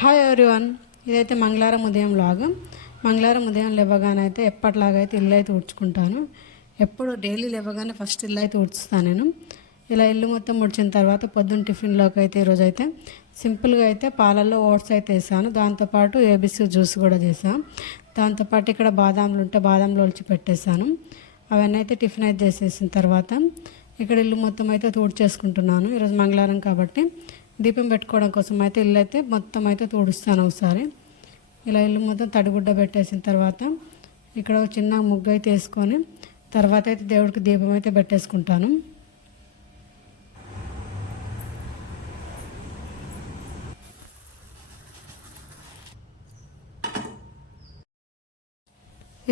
Hi everyone. ఇదైతే మంగళవారం ఉదయం లాగా. మంగళవారం ఉదయం లేవగానే అయితే ఎప్పటిలాగా అయితే ఇల్లు అయితే ఊడ్చుకుంటాను. ఎప్పుడు డైలీ లేవగానే ఫస్ట్ ఇల్లు అయితే ఊడ్చుతాను నేను. ఇలా ఇల్లు మొత్తం ఊడ్చిన తర్వాత పొద్దున్న టిఫిన్లోకి అయితే ఈరోజు అయితే సింపుల్గా అయితే పాలల్లో ఓట్స్ అయితే వేసాను. దాంతోపాటు ఏబీసీ జ్యూస్ కూడా చేసాను. దాంతోపాటు ఇక్కడ బాదాంలు ఉంటే బాదాంలు ఒలిచి పెట్టేశాను. అవన్నీ అయితే టిఫిన్ అయితే చేసేసిన తర్వాత ఇక్కడ ఇల్లు మొత్తం అయితే తుడిచేసుకుంటున్నాను. ఈరోజు మంగళవారం కాబట్టి దీపం పెట్టుకోవడం కోసం అయితే ఇల్లు అయితే మొత్తం అయితే తుడుస్తాను ఒకసారి. ఇలా ఇల్లు మొత్తం తడిగుడ్డ పెట్టేసిన తర్వాత ఇక్కడ ఒక చిన్న ముగ్గు అయితే వేసుకొని తర్వాత అయితే దేవుడికి దీపం అయితే పెట్టేసుకుంటాను.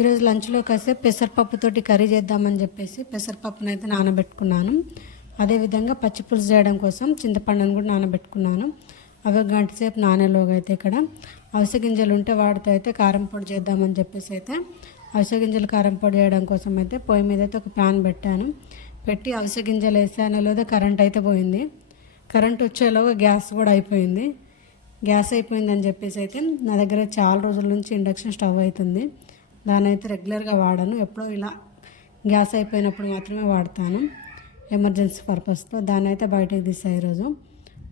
ఈరోజు లంచ్లో కాసేపు పెసరపప్పుతోటి కర్రీ చేద్దామని చెప్పేసి పెసరపప్పును అయితే నానబెట్టుకున్నాను. అదేవిధంగా పచ్చిపులుసు చేయడం కోసం చింతపండును కూడా నానబెట్టుకున్నాను. అవి గంట సేపు నానేలోగా అయితే ఇక్కడ అవిసె గింజలు ఉంటే వాటితో అయితే కారం పొడి చేద్దామని చెప్పేసి అయితే అవిసె గింజలు కారం పొడి చేయడం కోసం అయితే పొయ్యి మీద అయితే ఒక ప్యాన్ పెట్టి అవిసె గింజలు వేసాను. లేదా కరెంట్ అయితే పోయింది. కరెంట్ వచ్చేలోగా గ్యాస్ కూడా అయిపోయింది. గ్యాస్ అయిపోయిందని చెప్పేసి అయితే నా దగ్గర చాలా రోజుల నుంచి ఇండక్షన్ స్టవ్ అవుతుంది. దాన్ని అయితే రెగ్యులర్గా వాడను. ఎప్పుడో ఇలా గ్యాస్ అయిపోయినప్పుడు మాత్రమే వాడతాను, ఎమర్జెన్సీ పర్పస్తో. దాన్ని అయితే బయటకు తీసా. ఈరోజు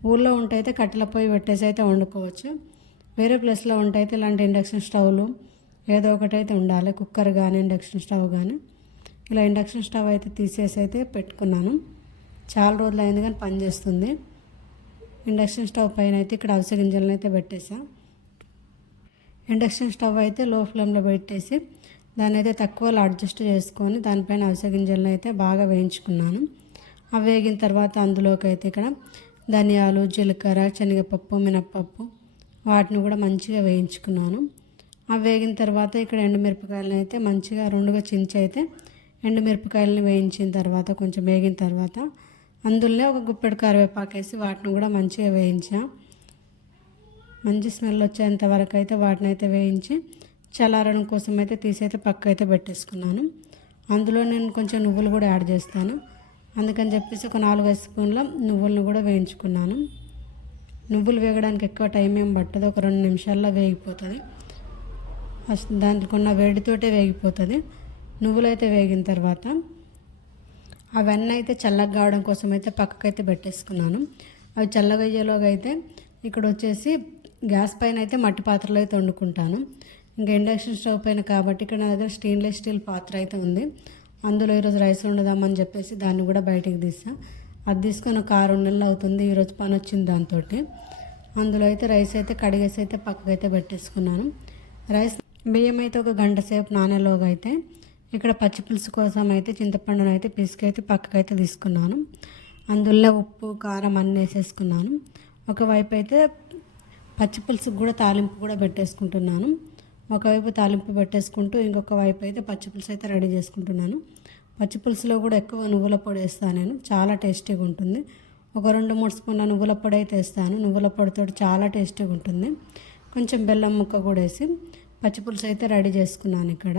ఊళ్ళో ఉంటే అయితే కట్టెల పొయ్యి పెట్టేసి అయితే వండుకోవచ్చు. వేరే ప్లేస్లో ఉంటే అయితే ఇలాంటి ఇండక్షన్ స్టవ్లు ఏదో ఒకటి అయితే ఉండాలి. కుక్కర్ కానీ ఇండక్షన్ స్టవ్ కానీ. ఇలా ఇండక్షన్ స్టవ్ అయితే తీసేసి అయితే పెట్టుకున్నాను. చాలా రోజులు అయింది కానీ పనిచేస్తుంది. ఇండక్షన్ స్టవ్ పైన అయితే ఇక్కడ అవిసె గింజలను అయితే పెట్టేసా. ఇండక్షన్ స్టవ్ అయితే లో ఫ్లేమ్లో పెట్టేసి దాన్ని అయితే తక్కువలో అడ్జస్ట్ చేసుకొని దానిపైన అవిసె గింజలను అయితే బాగా వేయించుకున్నాను. అవి వేగిన తర్వాత అందులోకి అయితే ఇక్కడ ధనియాలు, జీలకర్ర, శనగపప్పు, మినప్పప్పు వాటిని కూడా మంచిగా వేయించుకున్నాను. అవి వేగిన తర్వాత ఇక్కడ ఎండుమిరపకాయలను అయితే మంచిగా రెండుగా చించి అయితే ఎండుమిరపకాయలను వేయించిన తర్వాత కొంచెం వేగిన తర్వాత అందులోనే ఒక గుప్పెడు కరివేపాకు వేసి వాటిని కూడా మంచిగా వేయించా. మంచి స్మెల్ వచ్చేంత వరకు అయితే వాటిని అయితే వేయించి చల్లారడం కోసం అయితే తీసైతే పక్క అయితే పెట్టేసుకున్నాను. అందులో నేను కొంచెం నువ్వులు కూడా యాడ్ చేస్తాను. అందుకని చెప్పేసి ఒక 4-5 స్పూన్ల నువ్వులను కూడా వేయించుకున్నాను. నువ్వులు వేగడానికి ఎక్కువ టైం ఏం పట్టదు, ఒక 2 నిమిషాల్లో వేగిపోతుంది. ఫస్ట్ దానికి ఉన్న వేడితోటే వేగిపోతుంది. నువ్వులు అయితే వేగిన తర్వాత అవన్నీ అయితే చల్లగా కావడం కోసం అయితే పక్కకైతే పెట్టేసుకున్నాను. అవి చల్లగా అయ్యేలోగా అయితే ఇక్కడ వచ్చేసి గ్యాస్ పైన అయితే మట్టి పాత్రలో అయితే వండుకుంటాను. ఇంకా ఇండక్షన్ స్టవ్ పైన కాబట్టి ఇక్కడ నా దగ్గర స్టెయిన్లెస్ స్టీల్ పాత్ర అయితే ఉంది. అందులో ఈరోజు రైస్ వండుదామని చెప్పేసి దాన్ని కూడా బయటికి తీసా. అది తీసుకొని ఒక 6 నెలలు అవుతుంది. ఈరోజు పని వచ్చింది దాంతో. అందులో అయితే రైస్ అయితే కడిగేసి అయితే పక్కకైతే పెట్టేసుకున్నాను. రైస్ బియ్యం అయితే ఒక గంట సేపు నానేలోగా అయితే ఇక్కడ పచ్చిపులుసు కోసం అయితే చింతపండును అయితే పిసికైతే పక్కకైతే తీసుకున్నాను. అందులో ఉప్పు, కారం అన్నీ వేసేసుకున్నాను. ఒకవైపు అయితే పచ్చిపులుసుకు కూడా తాలింపు కూడా పెట్టేసుకుంటున్నాను. ఒకవైపు తాలింపు పెట్టేసుకుంటూ ఇంకొక వైపు అయితే పచ్చిపులుసు అయితే రెడీ చేసుకుంటున్నాను. పచ్చిపులుసులో కూడా ఎక్కువ నువ్వుల పొడి వేస్తాను నేను. చాలా టేస్టీగా ఉంటుంది. ఒక 2-3 స్పూన్ల నువ్వుల పొడి అయితే వేస్తాను. నువ్వుల పొడితో చాలా టేస్టీగా ఉంటుంది. కొంచెం బెల్లం ముక్క కూడా వేసి పచ్చిపులుసు అయితే రెడీ చేసుకున్నాను. ఇక్కడ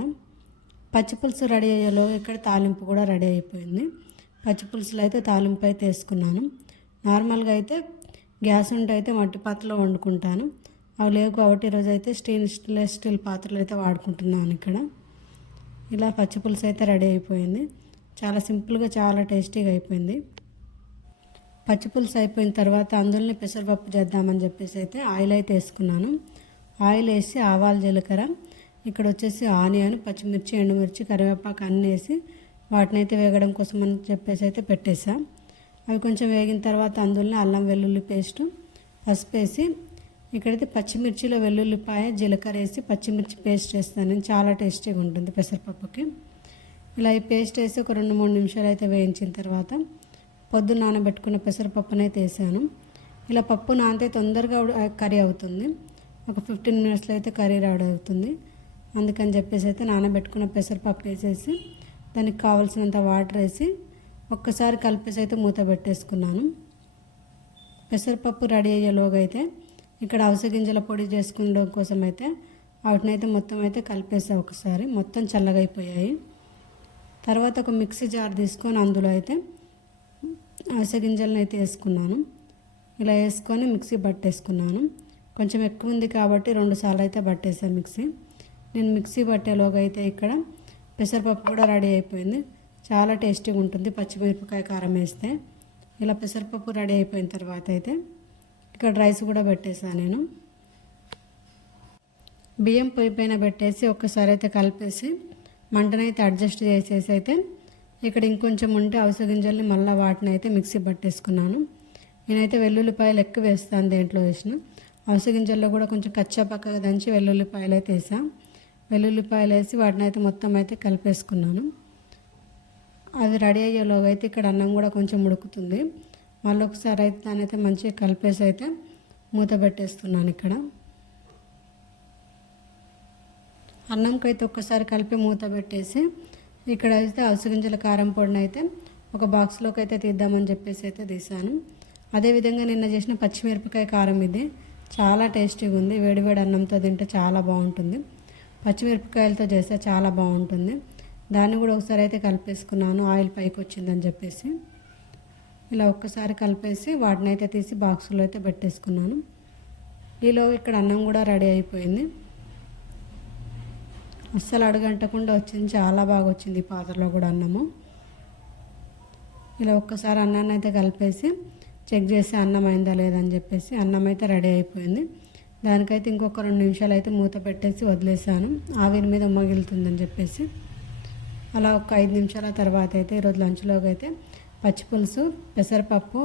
పచ్చిపులుసు రెడీ అయ్యేలో ఇక్కడ తాలింపు కూడా రెడీ అయిపోయింది. పచ్చిపులుసులో అయితే తాలింపు అయితే వేసుకున్నాను. నార్మల్గా అయితే గ్యాస్ ఉంటే అయితే మట్టి పాత్రలో వండుకుంటాను. అవి లేవు కాబట్టి ఈరోజు అయితే స్టెయిన్లెస్ స్టీల్ పాత్రలు అయితే వాడుకుంటున్నాను. ఇక్కడ ఇలా పచ్చిపులుసు అయితే రెడీ అయిపోయింది. చాలా సింపుల్గా చాలా టేస్టీగా అయిపోయింది. పచ్చిపులుసు అయిపోయిన తర్వాత అందులోనే పెసరపప్పు చేద్దామని చెప్పేసి అయితే ఆయిల్ అయితే వేసుకున్నాను. ఆయిల్ వేసి ఆవాలు, జీలకర్ర, ఇక్కడ వచ్చేసి ఆనియన్, పచ్చిమిర్చి, ఎండుమిర్చి, కరివేపాకు అన్నీ వేసి వాటిని అయితే వేగడం కోసం అని చెప్పేసి అయితే పెట్టేసా. అవి కొంచెం వేగిన తర్వాత అందులోనే అల్లం వెల్లుల్లి పేస్టు, పసుపు వేసి ఇక్కడైతే పచ్చిమిర్చిలో వెల్లుల్లిపాయ, జీలకర్ర వేసి పచ్చిమిర్చి పేస్ట్ వేస్తాను నేను. చాలా టేస్టీగా ఉంటుంది పెసరపప్పుకి. ఇలా ఈ పేస్ట్ వేసి ఒక 2-3 నిమిషాలు అయితే వేయించిన తర్వాత పొద్దున్న నానబెట్టుకున్న పెసరపప్పును అయితే వేసాను. ఇలా పప్పు నానితే తొందరగా కర్రీ అవుతుంది. ఒక 15 మినిట్స్లో అయితే కర్రీ రెడీ అవుతుంది. అందుకని చెప్పేసి అయితే నానబెట్టుకున్న పెసరపప్పు వేసేసి దానికి కావాల్సినంత వాటర్ వేసి ఒక్కసారి కలిపేసి అయితే మూత పెట్టేసుకున్నాను. పెసరపప్పు రెడీ అయ్యేలోగా అయితే ఇక్కడ అవిసె గింజల పొడి చేసుకునే కోసం అయితే వాటిని అయితే మొత్తం అయితే కలిపేసా. ఒకసారి మొత్తం చల్లగా అయిపోయాయి. తర్వాత ఒక మిక్సీ జార్ తీసుకొని అందులో అయితే అవిసె గింజలను అయితే వేసుకున్నాను. ఇలా వేసుకొని మిక్సీ పట్టేసుకున్నాను. కొంచెం ఎక్కువ ఉంది కాబట్టి 2 సార్లు అయితే పట్టేసాను మిక్సీ. నేను మిక్సీ పట్టేలోగా అయితే ఇక్కడ పెసరపప్పు కూడా రెడీ అయిపోయింది. చాలా టేస్టీగా ఉంటుంది పచ్చిమిరపకాయ కారం వేస్తే. ఇలా పెసరపప్పు రెడీ అయిపోయిన తర్వాత అయితే ఇక్కడ రైస్ కూడా పెట్టేసాను నేను. బియ్యం పొయ్యి పైన పెట్టేసి ఒక్కసారి అయితే కలిపేసి మంటనైతే అడ్జస్ట్ చేసేసి అయితే ఇక్కడ ఇంకొంచెం ఉంటే అవిసె గింజల్ని మళ్ళీ వాటిని అయితే మిక్సీ పట్టేసుకున్నాను. నేనైతే వెల్లుల్లిపాయలు ఎక్కువ వేస్తాను దేంట్లో వేసిన. అవిసె గింజల్లో కూడా కొంచెం కచ్చా పక్కగా దంచి వెల్లుల్లిపాయలు అయితే వేసాను. వెల్లుల్లిపాయలు వేసి వాటిని అయితే మొత్తం అయితే కలిపేసుకున్నాను. అది రెడీ అయ్యేలోగా అయితే ఇక్కడ అన్నం కూడా కొంచెం ఉడుకుతుంది. మళ్ళీ ఒకసారి అయితే దాని అయితే మంచిగా కలిపేసి అయితే మూత పెట్టేస్తున్నాను. ఇక్కడ అన్నంకైతే ఒక్కసారి కలిపి మూత పెట్టేసి ఇక్కడ అయితే అవిసె గింజల కారం పొడిని అయితే ఒక బాక్స్లోకి అయితే తీద్దామని చెప్పేసి అయితే తీసాను. అదేవిధంగా నిన్న చేసిన పచ్చిమిరపకాయ కారం ఇది చాలా టేస్టీగా ఉంది. వేడివేడి అన్నంతో తింటే చాలా బాగుంటుంది. పచ్చిమిరపకాయలతో చేస్తే చాలా బాగుంటుంది. దాన్ని కూడా ఒకసారి అయితే కలిపేసుకున్నాను. ఆయిల్ పైకి వచ్చిందని చెప్పేసి ఇలా ఒక్కసారి కలిపేసి వాటిని అయితే తీసి బాక్సులో అయితే పెట్టేసుకున్నాను. ఈలో ఇక్కడ అన్నం కూడా రెడీ అయిపోయింది. అస్సలు అడుగంటకుండా వచ్చింది. చాలా బాగా వచ్చింది ఈ పాత్రలో కూడా అన్నము. ఇలా ఒక్కసారి అన్నాన్ని అయితే కలిపేసి చెక్ చేసి అన్నం అయిందా లేదని చెప్పేసి అన్నం అయితే రెడీ అయిపోయింది. దానికైతే ఇంకొక 2 నిమిషాలు అయితే మూత పెట్టేసి వదిలేసాను. ఆవిరి మీద ఉమ్మగిలుతుందని చెప్పేసి. అలా ఒక 5 నిమిషాల తర్వాత అయితే ఈరోజు లంచ్లోకి అయితే పచ్చిపులుసు, పెసరపప్పు,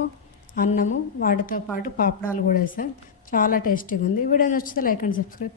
అన్నము వాటితో పాటు పాపడాలు కూడా వేసాను. చాలా టేస్టీగా ఉంది. వీడియో నచ్చితే లైక్ అండ్ సబ్స్క్రైబ్.